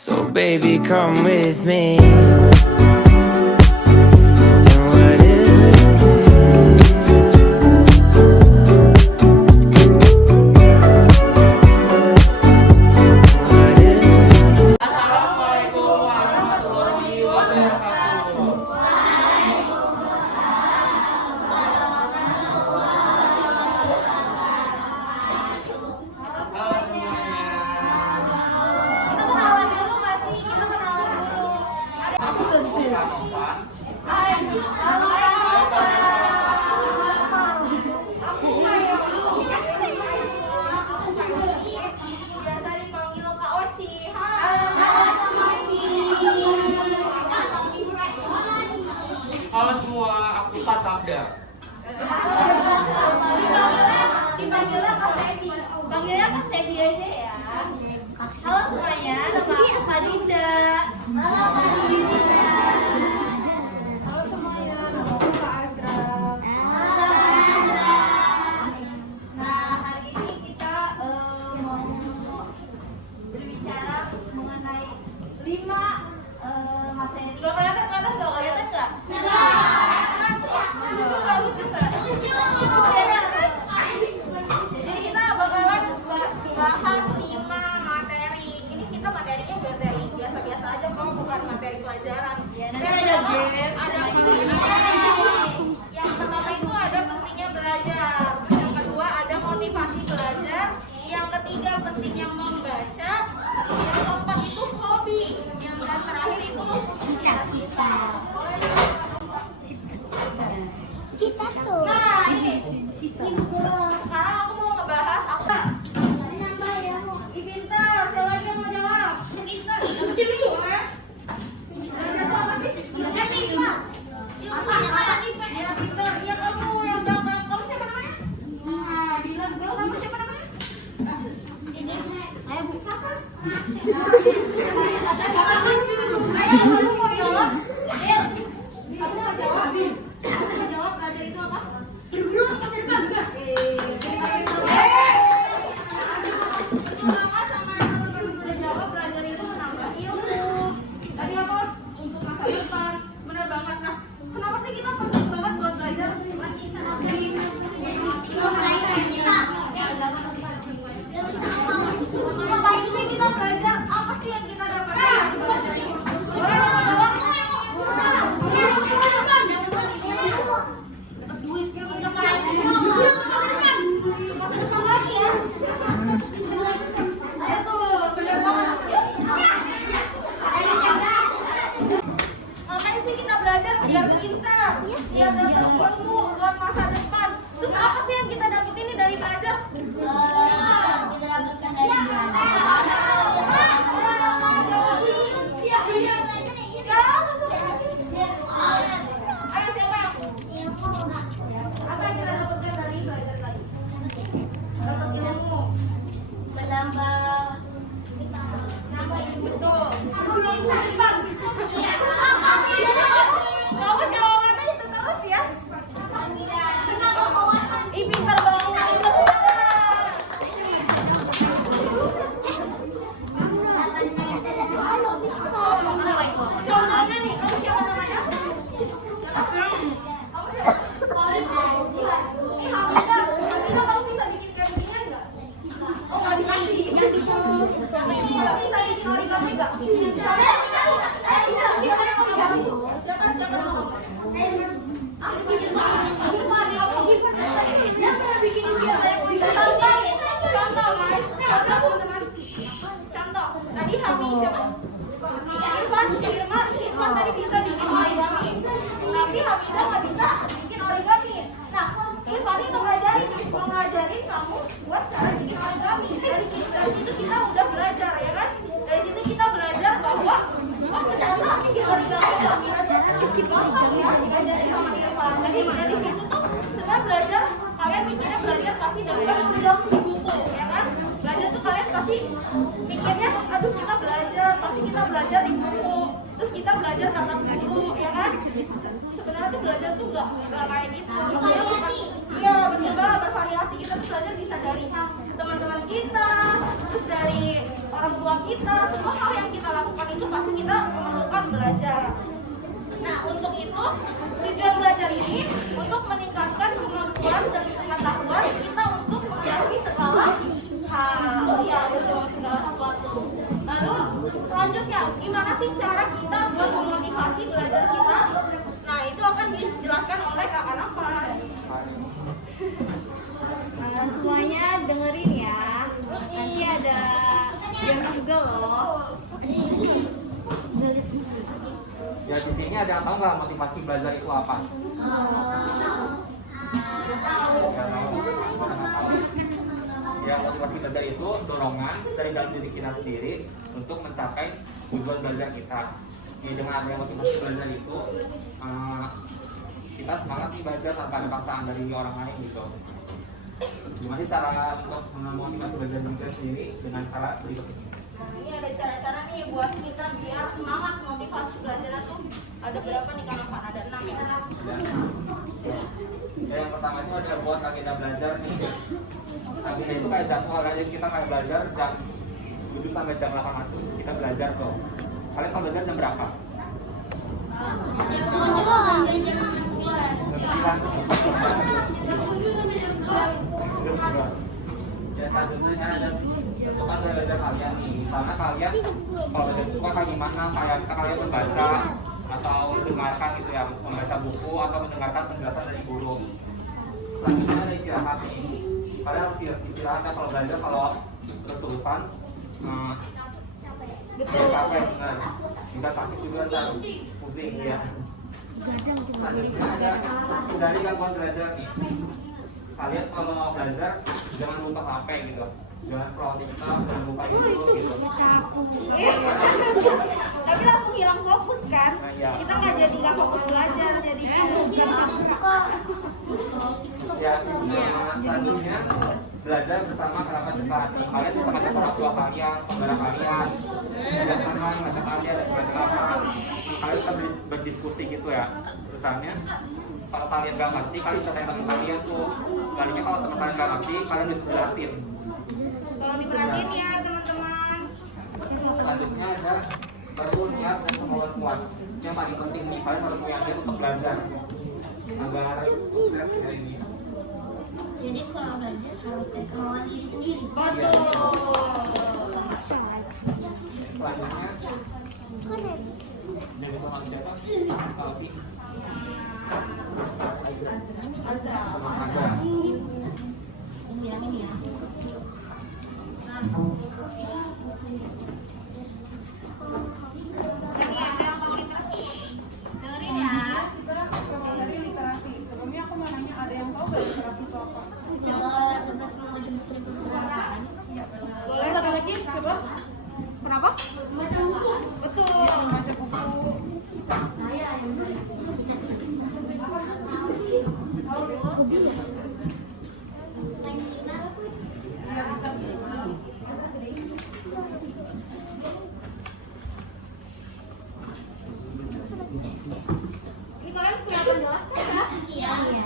So baby, come with me. And what is with me? What is with me? Assalamualaikum warahmatullahi wabarakatuh. Halo semuanya. Kita kenalan dulu nggak sih? Kita kenalan dulu. Aku Nova. Hai, halo Nova. Aku Maya. Biasa dipanggil Kak Oci. Hai. Halo semua, aku Kak Sabda. Dipanggilnya Kak Sebi. Panggilnya Kak Sebi aja ya. Halo semuanya, nama aku Kak Dinda. Halo Kak Dinda. Halo semuanya, nama aku Kak Azra. Halo Kak Azra. Nah, hari ini kita mau berbicara mengenai 5 materi. Gak kelihatan nggak? Nggak lucu nggak? Jadi kita bakalan bahas 5 materi. Ini kita materinya materi biasa-biasa aja, kok bukan materi pelajaran. Nanti ada game, ada yang pertama itu ada pentingnya belajar. Yang kedua ada motivasi belajar. Yang ketiga pentingnya membaca. Yang keempat itu hobi. Yang terakhir itu cita-cita. Nah, ini sekarang aku mau ngebahas apa? Pintar, siapa lagi yang mau jawab? Pintar dulu ya. Belajar itu apa sih? Ya pintar, iya kamu yang gampang. Kamu siapa namanya? Bilang dulu kamu siapa namanya? Saya Bu Hasan. Ayo kamu mau jawab? Ayo. Kamu mau jawab? Kamu mau jawab belajar itu apa? Guru pas depan. Semangat sama teman-teman udah jawab, belajar itu menambah ilmu. Tadi apa? Untuk masa depan. Benar banget. Nah, kenapa sih kita penting banget buat belajar? Ngapain sih kita belajar? Apa sih yang kita dapat dari belajar ini? Boleh jawab? Masa depan lagi ya? Ayo tuh, bener banget. Ngapain sih kita belajar? Biar pintar, biar dapat ilmu buat masa depan. Terus apa sih yang kita dapat ini dari belajar? Ayo siapa yang? Apa yang kita dapatkan dari belajar tadi? Dapat ilmu. Betul. Kamu jawabannya itu terus ya? Ih, pintar banget. Contohnya nih, kamu siapa namanya? Hamidah, kamu bisa bikin kayak beginian nggak? Oh, nggak dikasih. Nggak bisa bikin origami nggak? Saya bisa. Siapa yang mau bantu? Siapa yang mau? Aku bikin bikin siapa yang mau origami? Contoh kan? Teman-teman. Contoh. Tadi Hami siapa? Irfan tadi bisa bikin origami, tapi Hamidah nggak bisa bikin origami. Nah, Irfan ini ngajarin kamu buat cara bikin origami. Dari situ kita udah belajar, ya kan? Dari situ kita belajar bahwa ternyata bikin origami gampang ya, diajarin sama Irfan. Jadi dari situ tuh sebenarnya belajar, kalian mikirnya belajar pasti dapat di buku, ya kan? Belajar tuh kalian pasti mikirnya, aduh kita belajar, pasti kita belajar di buku, terus kita belajar kata buku, ya kan? Sebenarnya tuh belajar tuh nggak kayak gitu. Iya betul banget, bervariasi. Kita tuh belajar bisa dari teman-teman kita, terus dari orang tua kita. Semua hal yang kita lakukan itu pasti kita memerlukan belajar. Nah, untuk itu tujuan belajar ini untuk meningkatkan kemampuan dan pengetahuan kita untuk menghadapi segala hal. Ya, betul, segala sesuatu. Lalu selanjutnya, gimana sih cara kita buat memotivasi belajar kita? Nah, itu akan dijelaskan oleh Kak Anafar. Semuanya dengerin ya. Nanti ada game juga loh. Ya di sini ada yang tahu nggak motivasi belajar itu apa? Ya motivasi belajar itu dorongan dari dalam diri kita sendiri untuk mencapai tujuan belajar kita. Jadi dengan adanya motivasi belajar itu kita semangat nih belajar tanpa ada paksaan dari orang lain gitu. Gimana sih cara untuk memotivasi belajar kita sendiri dengan cara berikut ini? Nah, ini ada cara-cara nih buat kita biar semangat motivasi belajar itu. Ada berapa nih Kak Anafar? Ada 6 ya? Ya, yang pertama itu ada buat agenda belajar nih. Agenda itu kayak jadwal aja, kita kayak belajar jam 7 sampai jam 8 itu kita belajar tuh. Kalian kalau belajar jam berapa? Ya selanjutnya ada tentukan belajar kalian nih. Misalnya kalian kalau belajar suka kayak gimana? Kayak kalian membaca atau mendengarkan gitu ya, membaca buku atau mendengarkan penjelasan dari guru. Selanjutnya ada istirahat nih. Kalian harus istirahat ya kalau belajar, kalau kesurupan capek benar. Bisa sakit juga kan, pusing ya. Selanjutnya ada hindari gangguan belajar nih. Kalian kalau mau belajar jangan buka HP gitu, jangan scroll TikTok, jangan buka YouTube gitu. Tapi langsung hilang fokus kan? Nah, iya. Kita nggak fokus belajar, jadi Ya, selanjutnya belajar bersama kerabat dekat. Kalian bisa ngajak orang tua kalian, saudara kalian, ngajak teman, ngajak kalian, dan belajar apa. Kalian bisa berdiskusi gitu ya. Misalnya, kalau kalian gak ngerti, kalian bisa tanya teman kalian tuh. Kalinya kalau teman kalian gak ngerti, kalian bisa jelasin. Kalau diperhatiin ya teman-teman. Selanjutnya ada perlu niat dan kemauan kuat. Yang paling penting nih, kalian harus punya niat untuk belajar agar sukses dari ini. Jadi kalau belajar harus ada kemauan diri sendiri. Betul. Selanjutnya, jadi teman siapa? Kalvi. Ada. Bilangin ya. Ini ada yang mau literasi. Dengerin ya. Kalau dari literasi, sebelumnya aku mau nanya, ada yang tahu nggak literasi itu apa? Coba sebelas mengajar perpustakaan. Boleh satu lagi coba. Kenapa? Baca buku. Betul. Baca buku. Saya yang Iya bisa. Ini kalian kelihatan jelas kan ya? Iya.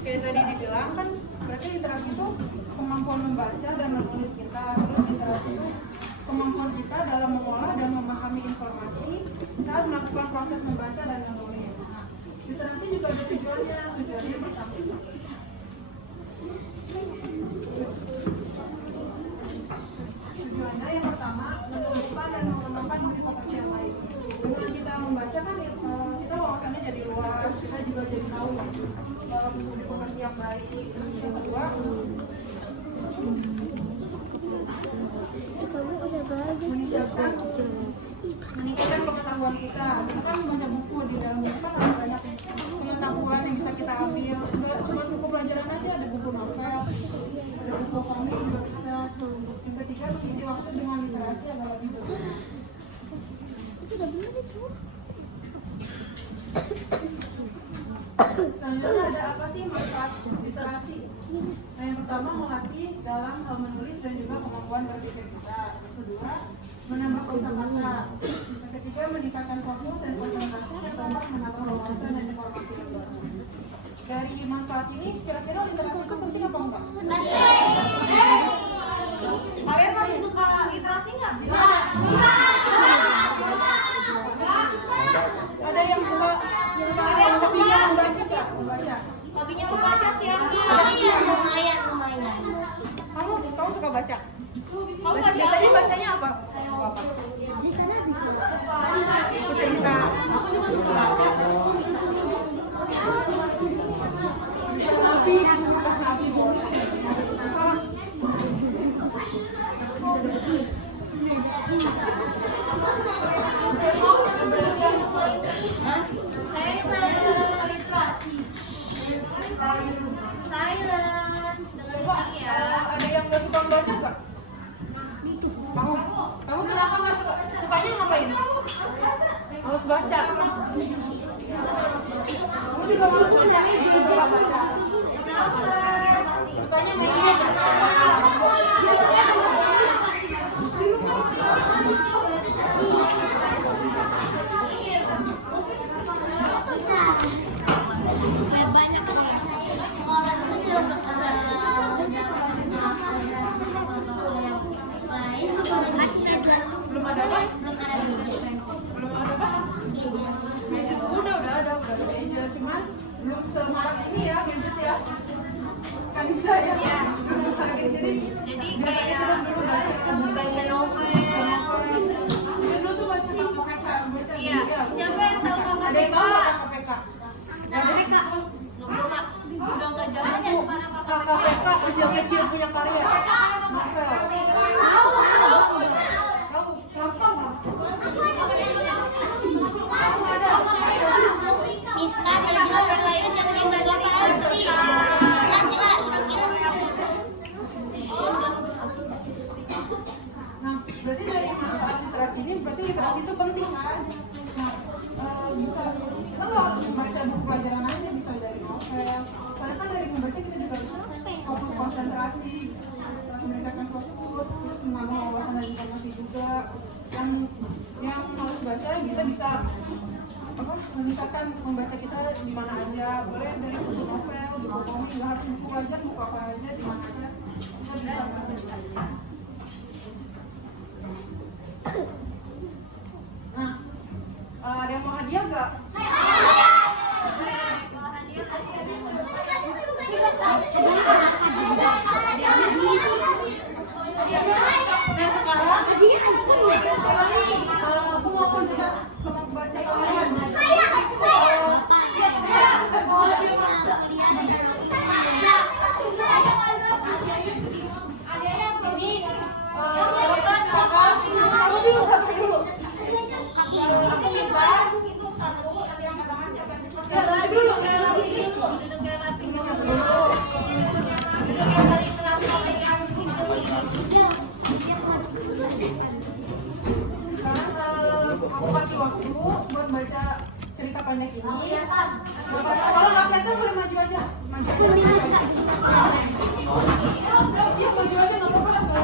Kayak tadi dibilang kan, berarti literasi itu kemampuan membaca dan menulis kita. Terus literasi itu kemampuan kita dalam mengolah dan memahami informasi saat melakukan proses membaca dan menulis. Nah, literasi juga ada tujuannya. Tujuannya pertama. Tujuannya yang pertama menumbuhkan dan mengembangkan budi pekerti yang baik. Dengan kita membaca kan kita wawasannya jadi luas, kita juga jadi tahu budi pekerti yang baik. Terus yang kedua meningkatkan pengetahuan kita. Kita kan membaca buku, di dalam buku kan ada banyak pengetahuan yang bisa kita ambil. Nggak cuma buku pelajaran aja, ada buku novel, ada buku komik juga bisa. Yang ketiga mengisi waktu dengan literasi agar lebih berguna. Selanjutnya ada apa sih manfaat literasi? Nah, yang pertama melatih dalam hal menulis dan juga kemampuan berpikir kita. Yang kedua menambah kosakata. Yang ketiga, meningkatkan fokus dan konsentrasi serta menambah wawasan dan informasi yang baru. Dari manfaat ini, kira-kira literasi itu penting apa enggak? Kalian masih suka literasi nggak? Ada yang suka hobinya membaca nggak? Membaca. Hobinya membaca siapa? Lumayan. Kamu suka baca? Kamu baca Biasanya bacanya apa? Apa? Cerita. Ada yang nggak suka membaca nggak? Kamu kenapa nggak suka? Sukanya ngapain? Harus baca. Kamu juga mau baca? Suka baca. Sukanya ngapain? Belum ada apa? Belum ada apa? Gadget udah ada gadget, cuman belum semarak ini ya gadget ya. Kan bisa ya. Jadi kayak dulu baca novel. Dulu tuh baca KPK. Iya. Siapa yang tahu KPK? Ada yang tahu KPK? KPK. Udah nggak jalan ya sekarang KPK. Kecil-kecil punya karya. Novel. Nah, berarti dari manfaat literasi ini, berarti literasi itu penting kan? Nah, bisa kita nggak harus baca buku pelajaran aja, bisa dari novel. Karena kan dari membaca kita juga bisa fokus konsentrasi, meningkatkan fokus, terus menambah wawasan dan informasi juga. Yang harus baca kita bisa meningkatkan membaca kita di mana aja, boleh dari buku novel, buku komik, nggak harus buku pelajaran, buku apa aja, di mana aja kita bisa baca. Nah, ada yang mau hadiah nggak? Aku mau komunitas tempat baca kalian. Aku kasih waktu buat baca cerita pendek ini. Kalau nggak kelihatan boleh maju aja. Maju aja. Iya, maju aja nggak apa-apa.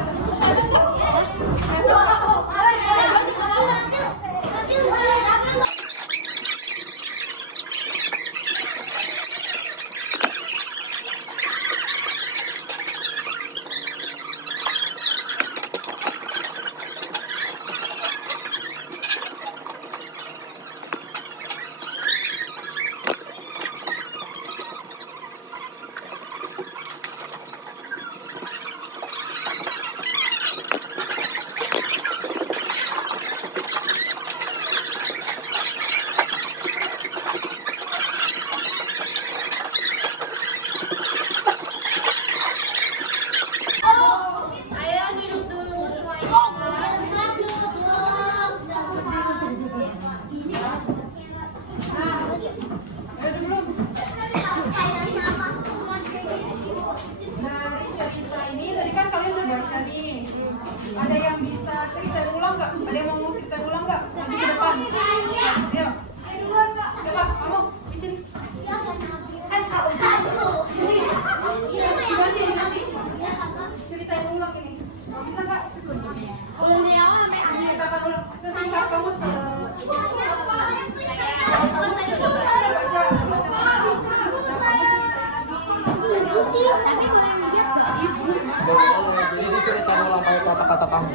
cerita ulang kayak kata-kata kamu.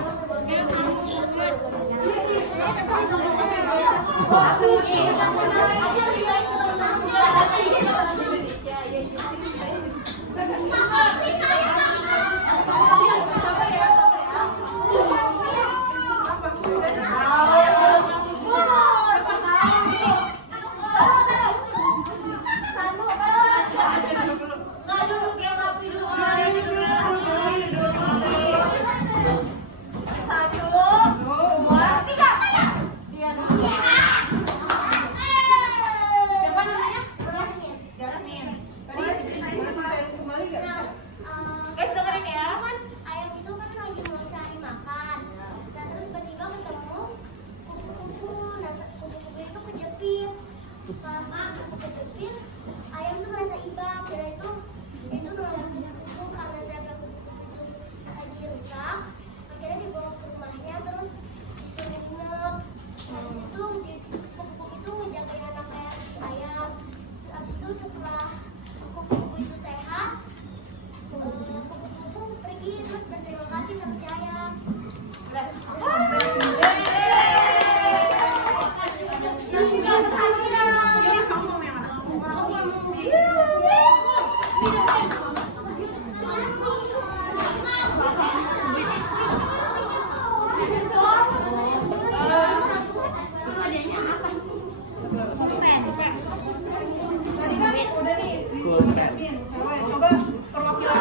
Coba perwakilan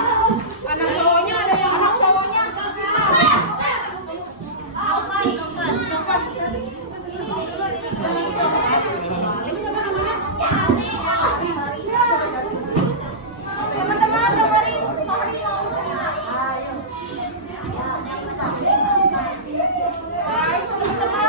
anak cowoknya, ada yang anak cowoknya. Teman-teman, dengerin. Guys, teman-teman.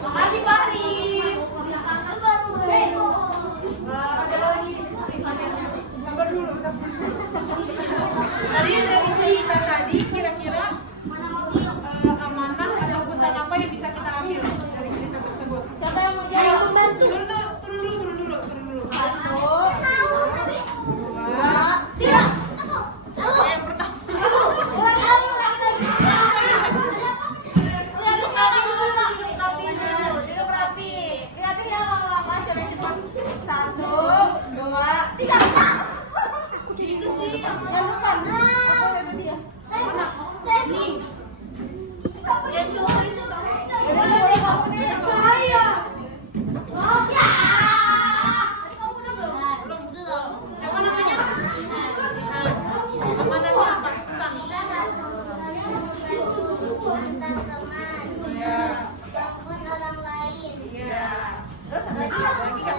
Makasih Fahri. Ada lagi. Sabar dulu. Tadi dari cerita tadi kira-kira amanah atau pesan apa yang bisa kita ambil dari cerita tersebut? Siapa yang mau jadi pembantu? Turun dulu. Yang pertama. Siapa namanya? Amanahnya apa? Pesan. Ya. Ya. Terus ada lagi nggak?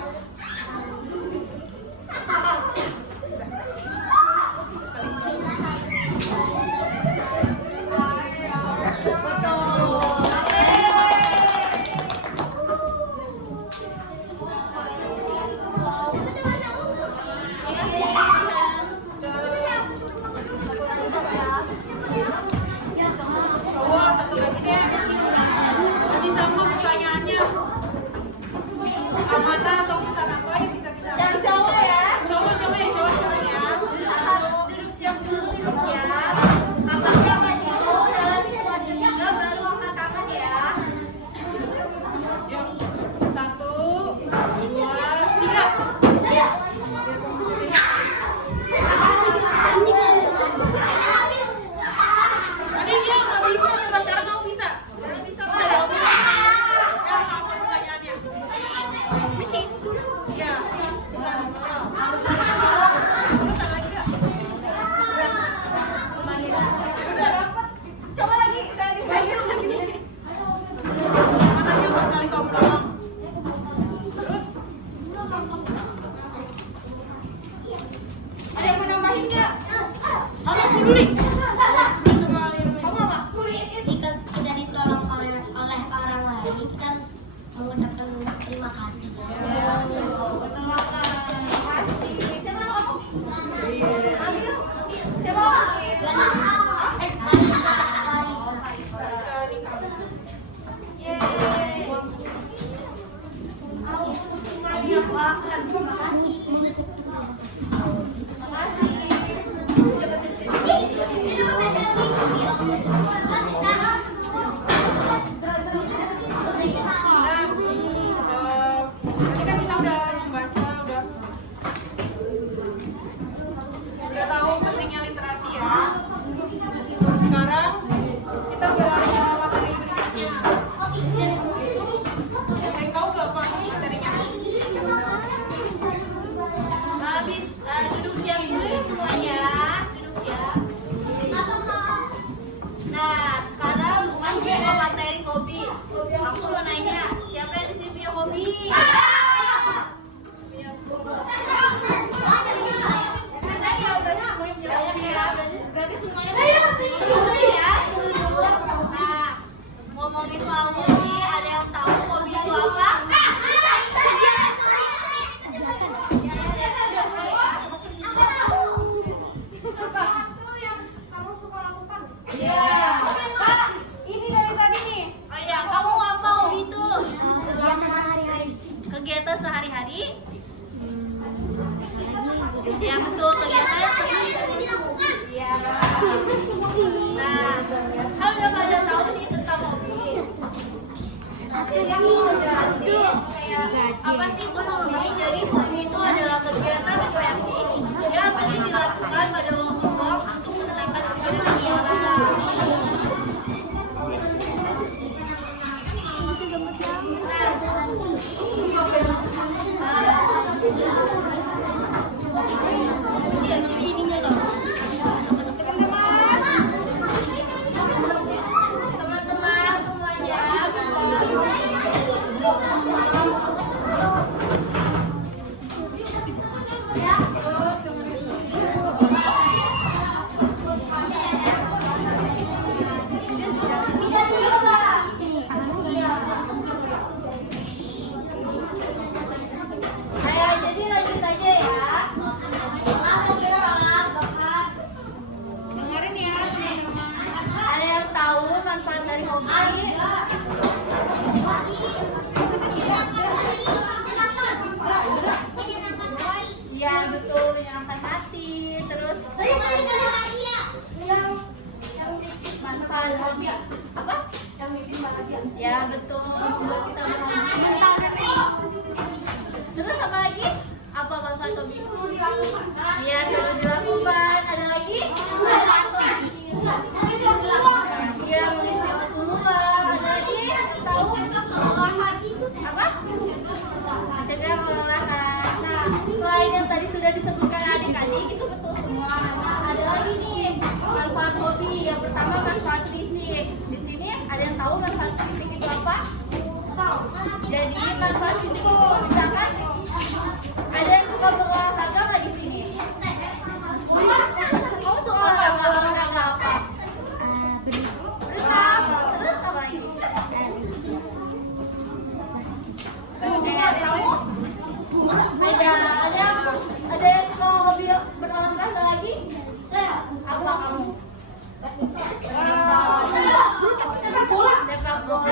hari kita harus mengucapkan terima kasih. Terima kasih. Siapa nama kamu? Ayo. Siapa? Tadi kan kita udah membaca, udah tahu pentingnya literasi ya. Sekarang kita belajar materi berikutnya. Ada yang tahu nggak apa materinya? Habis duduk diam dulu ya semuanya. Duduk ya. Nah, sekarang masih ada materi hobi. Aku mau nanya, siapa yang di sini punya hobi? Berarti semuanya hobi ya. Nah, ngomongin soal hobi, ada yang tahu hobi itu apa? Iya. Kak, ini dari tadi nih. Oh iya, kamu apa hobi itu? Kegiatan sehari-hari. Ya betul, kegiatan sehari-hari. Iya. Nah, kan udah pada tahu nih tentang hobi. Jadi kayak apa sih itu hobi? Jadi hobi itu adalah kegiatan rekreasi yang sering dilakukan pada waktu luang untuk menenangkan pikiran dan pikiran. Teman-teman semuanya jadi lanjut aja ya. Dengerin ya teman-teman. Ada yang tahu manfaat dari hobi? Ya betul, menyenangkan hati. Terus yang manfaat hobi apa? Yang bikin bahagia. Ya betul, buat kita bahagia. Terus apa lagi? Apa manfaat hobi? Ya selalu dilakukan. Ada lagi? Ya mengisi waktu luang. Ada lagi? Tahu? Apa? Mencegah kelelahan. Nah, selain yang tadi sudah disebutkan adik-adik, itu betul semua. Nah, ada lagi nih manfaat hobi. Yang pertama manfaat fisik. Di sini ada yang tahu manfaat fisik itu apa? Tahu. Jadi manfaat fisik itu misalkan ada yang suka berolahraga nggak di sini? Kamu suka olahraga apa? Berenang. Terus apa lagi? Kamu? Ada yang suka hobi berolahraga lagi? Saya. Apa kamu? Sepak bola. Sepak bola.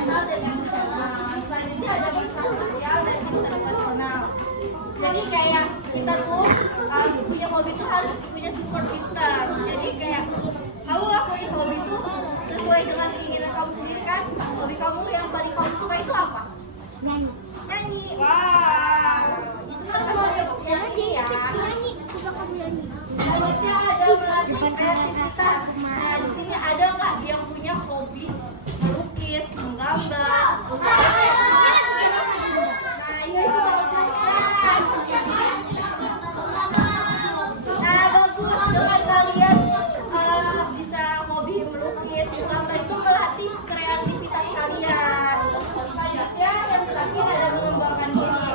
mental dan emosional. Selain itu ada sifat sosial dan interpersonal. Jadi kayak kita tuh punya hobi tuh harus punya support system. Jadi kayak kamu lakuin hobi tuh sesuai dengan keinginan kamu sendiri kan. Hobi kamu yang paling kamu suka itu apa? Nyanyi. Nyanyi. Wah. Nyanyi ya. Nyanyi. Suka kamu nyanyi. Selanjutnya ada melatih kreativitas. Nah, di sini ada nggak yang punya hobi melukis, menggambar? Nah, iya itu bagus. Nah, bagus dengan kalian bisa hobi melukis, menggambar itu melatih kreativitas kalian. Selanjutnya yang terakhir ada mengembangkan diri.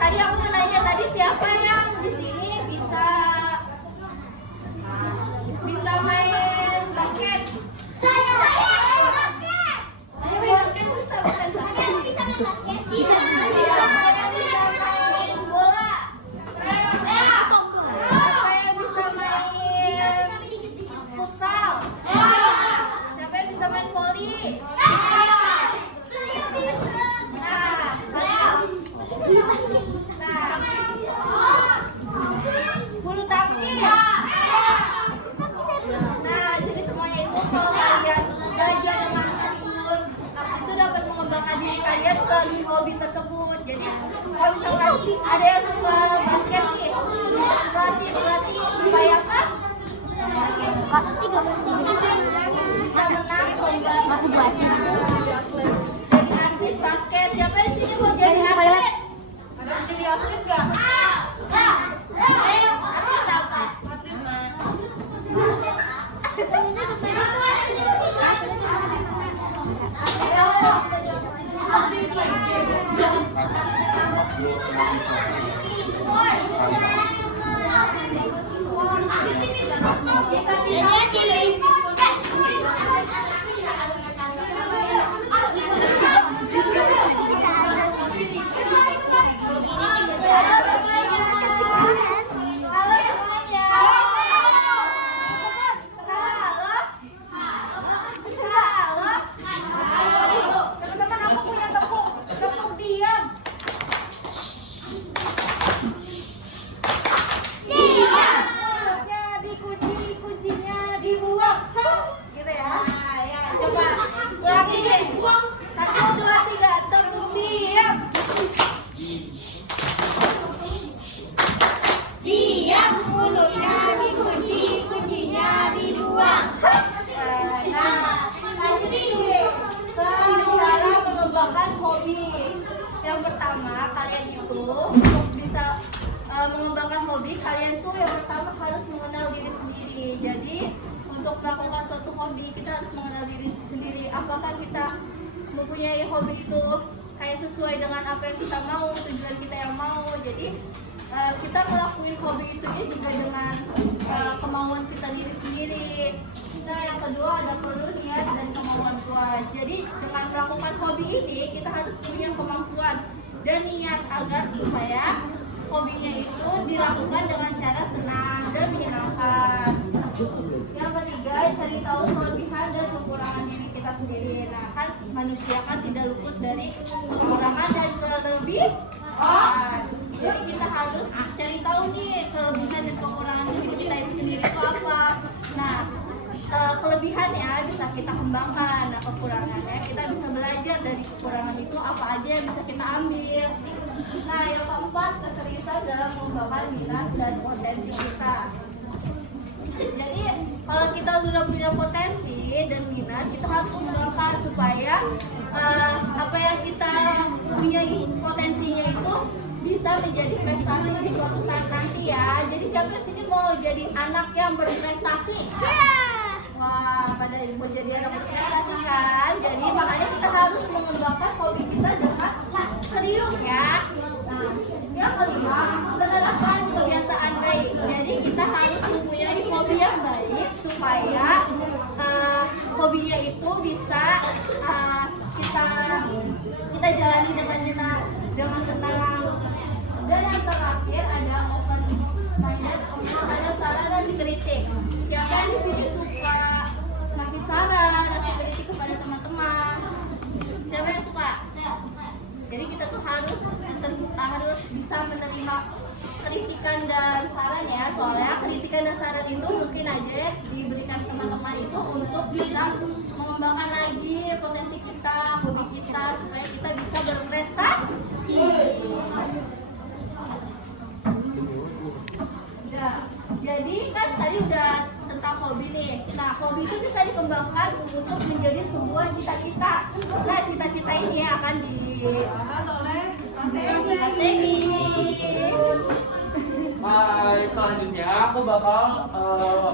Tadi aku mau nanya tadi siapa yang di sini bisa main basket? Saya basket. Bisa main basket? Bisa main basket. Bisa main bola? Siapa yang bisa main futsal? Siapa yang bisa main volley? Bulu tangkis. Nah, jadi semuanya itu kalau kalian belajar dengan tekun, itu dapat mengembangkan diri kalian melalui hobi tersebut. Jadi kalau misalkan ada yang suka basket nih, berarti supaya apa? Bisa menang lomba basketnya. Jadi atlet basket. Siapa di sini mau jadi atlet? Ada yang jadi atlet nggak? Ayo, atlet apa? Atlet teman-teman, aku punya tepuk diam. Mulutnya dikunci, kuncinya dibuang. Gitu ya. Nah, ya, coba ulangi. 1, 2, 3, tepuk diam. Diam, mulutnya dikunci, kuncinya dibuang. Nah, ini cara mengembangkan hobi. Yang pertama, kalian itu untuk bisa mengembangkan hobi, kalian tuh yang pertama harus mengenal diri sendiri. Jadi untuk melakukan suatu hobi, kita harus mengenal diri sendiri. Apakah kita mempunyai hobi itu kayak sesuai dengan apa yang kita mau, tujuan kita yang mau. Jadi kita ngelakuin hobi itu juga dengan kemauan kita diri sendiri. Nah, yang kedua ada perlu niat dan kemauan kuat. Jadi dengan melakukan hobi ini kita harus punya kemampuan dan niat agar supaya hobinya itu dilakukan dengan cara senang dan menyenangkan. Yang ketiga, cari tahu kelebihan dan kekurangan diri kita sendiri. Nah, kan manusia kan tidak luput dari kekurangan dan kelebihan. Jadi kita harus cari tahu nih kelebihan dan kekurangan diri kita itu sendiri itu apa. Nah, kelebihannya bisa kita kembangkan. Nah, kekurangannya kita bisa belajar dari kekurangan itu apa aja yang bisa kita ambil. Nah, yang keempat, keseriusan dalam mengembangkan minat dan potensi kita. Jadi kalau kita sudah punya potensi dan minat, kita harus mengembangkan supaya apa yang kita punya potensinya itu bisa menjadi prestasi di suatu saat nanti ya. Jadi siapa di sini mau jadi anak yang berprestasi? Wah, pada mau jadi anak berprestasi kan? Jadi makanya kita harus mengembangkan hobi kita dengan serius ya. Nah, yang kelima, menerapkan kebiasaan baik. Jadi kita harus mempunyai hobi yang baik supaya hobinya itu bisa kita jalani dengan senang. Dan yang terakhir ada open minded, ada saran dan dikritik. Siapa yang di sini suka ngasih saran, ngasih kritik kepada teman-teman? harus bisa menerima kritikan dan saran ya, soalnya kritikan dan saran itu mungkin aja diberikan teman-teman itu untuk bisa mengembangkan lagi potensi kita, hobi kita, supaya kita bisa berprestasi. Ya, jadi kan tadi udah tentang hobi nih. Nah, hobi itu bisa dikembangkan untuk menjadi sebuah cita-cita. Nah, cita-cita ini akan dibahas oleh Mas Egi. Hai, selanjutnya aku bakal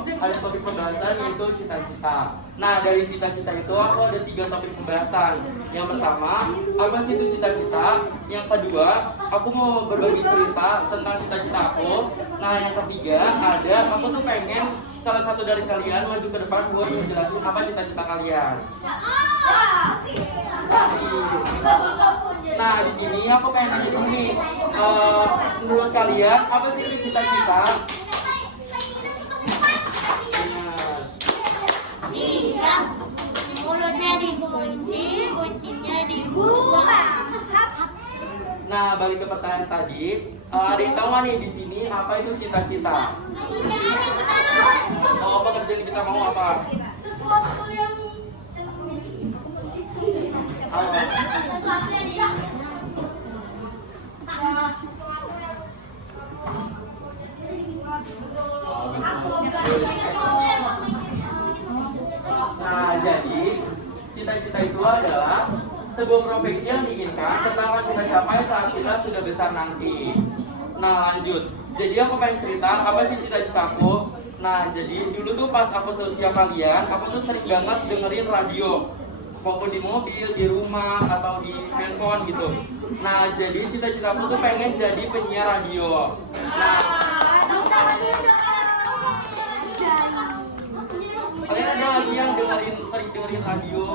ada topik pembahasan yaitu cita-cita. Nah, dari cita-cita itu aku ada 3 topik pembahasan. Yang pertama, apa sih itu cita-cita? Yang kedua, aku mau berbagi cerita tentang cita-cita aku. Nah, yang ketiga, ada aku tuh pengen salah satu dari kalian maju ke depan buat menjelasin apa cita-cita kalian. Nah, di sini aku pengen tanya dulu nih, menurut kalian apa sih itu cita-cita? Iya, mulutnya dikunci, kuncinya dibuka. Nah, balik ke pertanyaan tadi, ada yang tahu nggak nih di sini apa itu cita-cita? Oh, pekerjaan kita mau apa? Sesuatu yang Sesuatu yang tidak. Nah, jadi cita-cita itu adalah sebuah profesi yang diinginkan serta akan kita capai saat kita sudah besar nanti. Nah, lanjut. Jadi aku pengen cerita apa sih cita-citaku. Nah, jadi dulu tuh pas aku seusia kalian, aku tuh sering banget dengerin radio. Maupun di mobil, di rumah, atau di handphone gitu. Nah, jadi cita-citaku tuh pengen jadi penyiar radio. Nah, kalian ada lagi yang sering dengerin radio?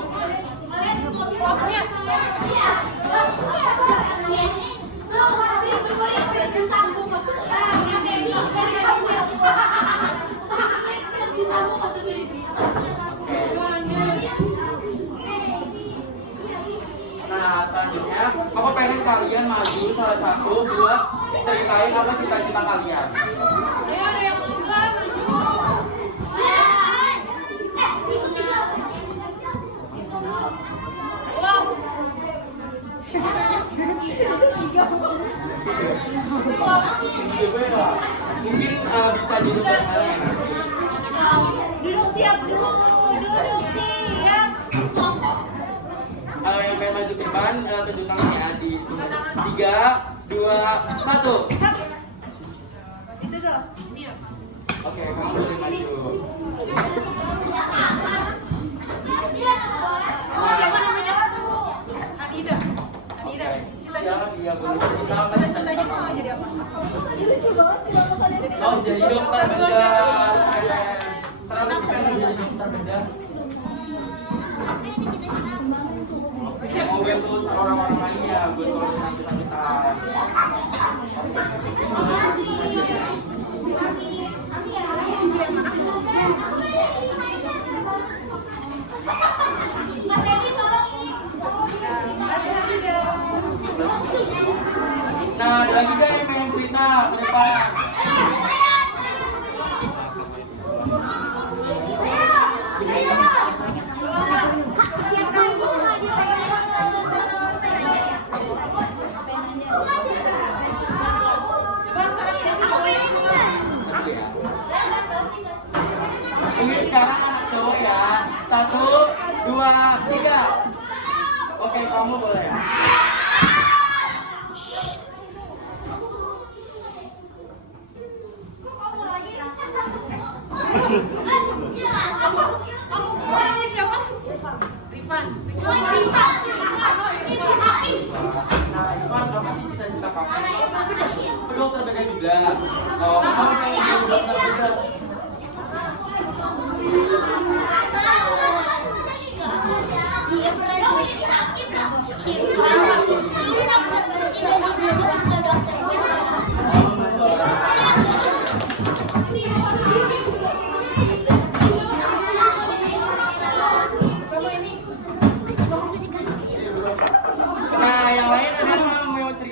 Nah, selanjutnya aku pengen kalian maju salah satu buat ceritain apa cita-cita kalian. Mungkin bisa duduk bareng. duduk siap dulu, duduk siap. Yang pengen maju ke depan, tunjuk tangannya di 3, 2, 1. Itu tuh. Oke, kamu boleh maju. Siapa namanya? Anida. Anida. Ya, dia boleh cerita apa Cita-citanya mau jadi apa? Oh, jadi dokter bedah. Kenapa sih pengen jadi dokter bedah? Mau bantu orang-orang lainnya, buat orang yang kesakitan. Nah, ada lagi gak yang pengen cerita ke depan? Ini sekarang anak cowok ya. 1, 2, 3. Oke, kamu boleh ya. Namanya siapa? Rifan. Nah, Ivan, apa sih cita-cita kamu? Dokter bedah juga. Oh, kamu pengen jadi dokter bedah. Dia pernah jadi sakit nggak? Ini dokter bercita-cita dokter. Nah, yang lain ada yang mau cerita?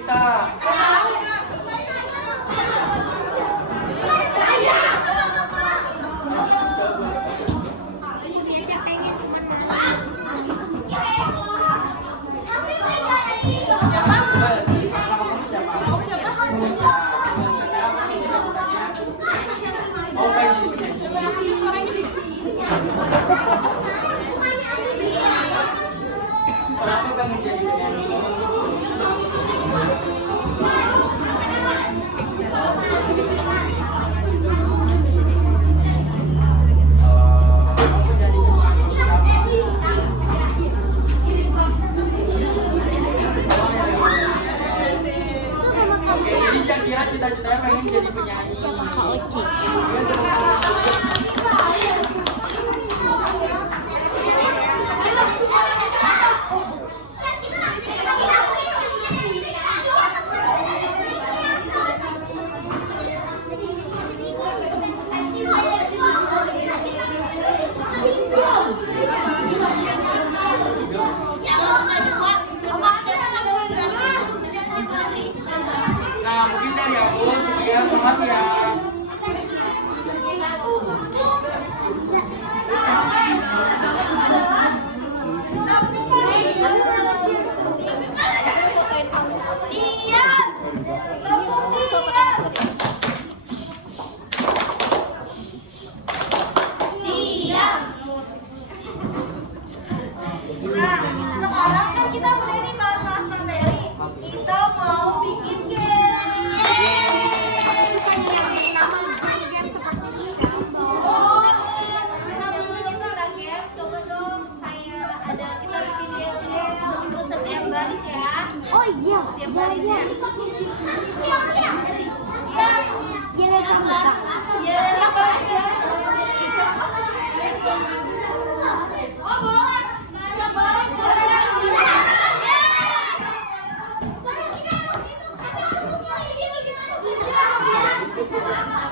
Kenapa pengen jadi penyanyi? Oke, jadi Syakira cita-citanya pengen jadi penyanyi. Nah, mungkin dari aku, sekian, selamat ya. Nah, sekarang kan kita udah nih bahas materi. Kita mau bikin game. Oh iya, Tiap barisnya. jangan sampai. Ya, apa ya? Oh, boleh. Ya, boleh. Boleh.